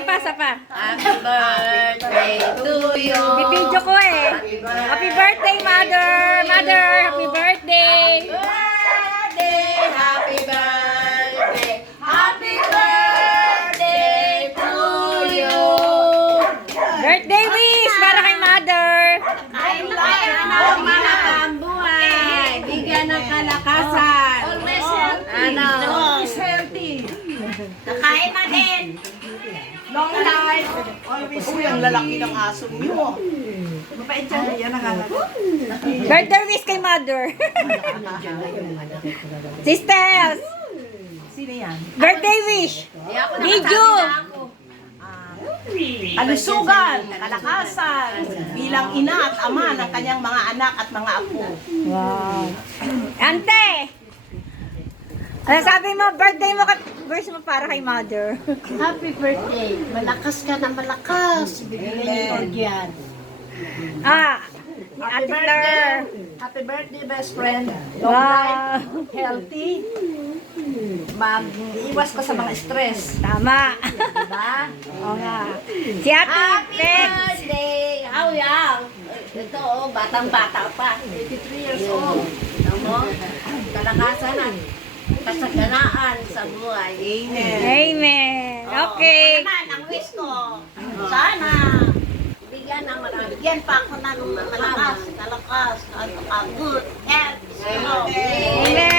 sapa. Happy birthday to you. Bibidyo ko eh. Happy birthday, Mother! Mother, happy birthday! Happy birthday. Happy birthday to you. Birthday wish para kay Mother! Kain tayo ng mga buhay. Bigyan ng kalakasan. Always healthy. Ano? Always healthy. Kakain na din. Long life. Always Uy, ang lalaki ng aso niyo. Mabait yan. Yan ang anak. Birthday wish kay Mother! Sisters! Sino yan? Birthday wish! Di ako Video! nakasabi na ako. Kalusugan, kalakasan, bilang ina at ama ng kanyang mga anak at mga apo. Wow! Ante! Ano sabi mo, birthday mo, verse mo para kay Mother? Happy birthday. Malakas ka na malakas. Bibigyan niyo Lord yan. Ate Fleur! Happy birthday, best friend. Wow! Healthy. Mag-iwas ka sa mga stress. Tama! Diba? Oo nga. Si Ate Happy Tex! birthday. How young? Ito, oh, batang-bata pa. 83 years old. Alam mo? Kalakasan at kasaganaan sa buhay. Amen. Amen! Okay! Ako naman, ang wish ko, sana bigyan ng marami. Bigyan pa ako ng malakas, kalakas, at good health. Amen!